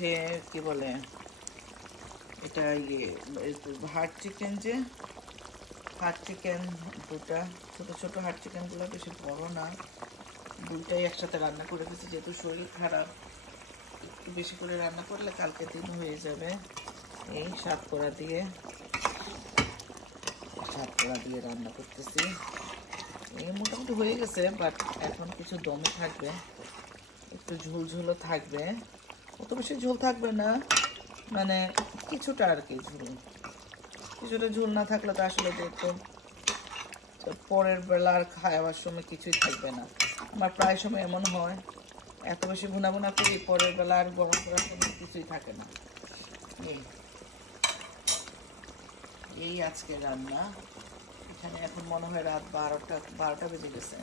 হচ্ছে কি বলে এটা হার্ড চিকেন, যে হার্ড চিকেন দুটা, ছোট ছোট হার্ড চিকেনগুলো, বেশি বড় না, দুইটাই একসাথে রান্না করে দিয়েছি। যেহেতু শরীর খারাপ, একটু বেশি করে রান্না করলে কালকে দিন হয়ে যাবে। এই সাতকরা দিয়ে রান্না করতেছি। এই মোটামুটি হয়ে গেছে, বাট এখন কিছু দমে থাকবে, একটু ঝোলঝোলও থাকবে। অত বেশি ঝোল থাকবে না, মানে কিছুটা আর কি ঝোল। কিছুটা ঝোল না থাকলে তো আসলে দেখো পরের বেলা আর খাওয়ার সময় কিছুই থাকবে না। আমার প্রায় সময় এমন হয়, এত বেশি ভুনা ভুনা করি, পরের বেলা আর গরম করার সময় কিছুই থাকে না। এই আজকে রান্না। এখানে এখন মনে হয় রাত 12টা বেজে গেছে,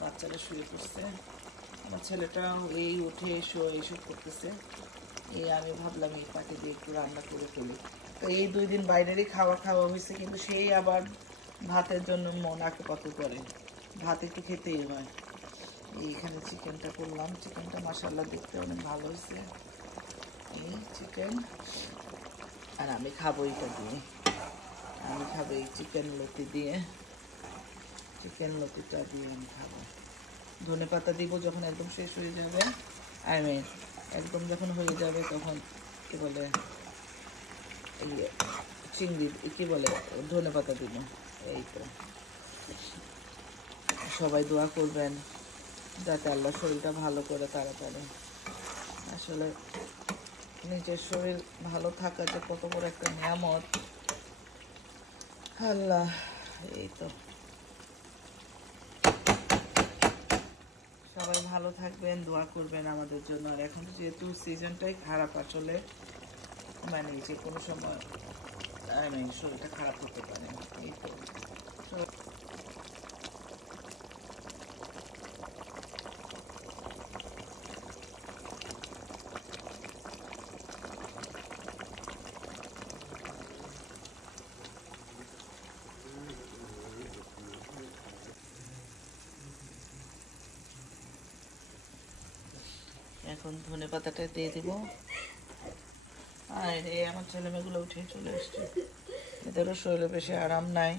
বাচ্চারা শুয়ে পড়ছে, আমার ছেলেটাও এই উঠে এইসব করতেছে। এই আমি ভাবলাম এই পাটি দিয়ে একটু রান্না করে ফেলি। তো এই 2 দিন বাইরেরই খাওয়া হয়েছে, কিন্তু সেই আবার ভাতের জন্য মন আঁকেপাকে করে, ভাত একটু খেতেই হয়। এইখানে চিকেনটা করলাম, চিকেনটা মাশাআল্লাহ দেখতে অনেক ভালো হয়েছে। এই চিকেন, আর আমি খাবো এটা দিয়ে, আমি খাবো এই চিকেন লতি দিয়ে, চিকেন লতিটা দিয়ে আমি খাবো। ধনে পাতা দিব যখন একদম শেষ হয়ে যাবে, একদম যখন হয়ে যাবে তখন কি বলে চিংড়ি কি বলে ধনে পাতা দিব। এই তো, সবাই দোয়া করবেন যাতে আল্লাহ শরীরটা ভালো করে তাড়াতাড়ি। আসলে নিজের শরীর ভালো থাকা যে কত বড় একটা নিয়ামত আল্লাহ। এই তো, সবাই ভালো থাকবেন, দোয়া করবেন আমাদের জন্য। আর এখন যেহেতু সিজনটাই খারাপ, আসলে মানে যে কোনো সময় শরীরটা খারাপ হতে পারে। এই তো, এখন ধনে পাতাটা দিয়ে দিব। আর এই আমার ছেলেমেয়েগুলো উঠে চলে আসছে, এদেরও শরীরে বেশি আরাম নাই।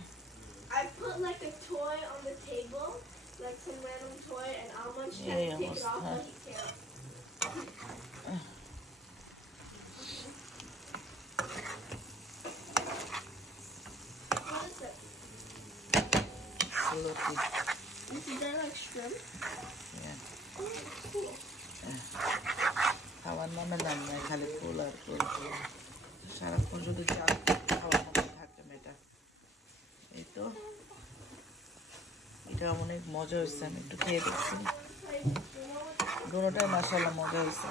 এই অবস্থা। খাওয়ার নামে নাম নাই, খালি ফুল আর ফুল, সারাক্ষণ শুধু চাল খাওয়ার নামে থাকে মেয়েটা। এই তো, এটা অনেক মজা হয়েছে, আমি একটু খেয়ে দেখছি, দুটোটাই মাশাআল্লাহ মজা হয়েছে।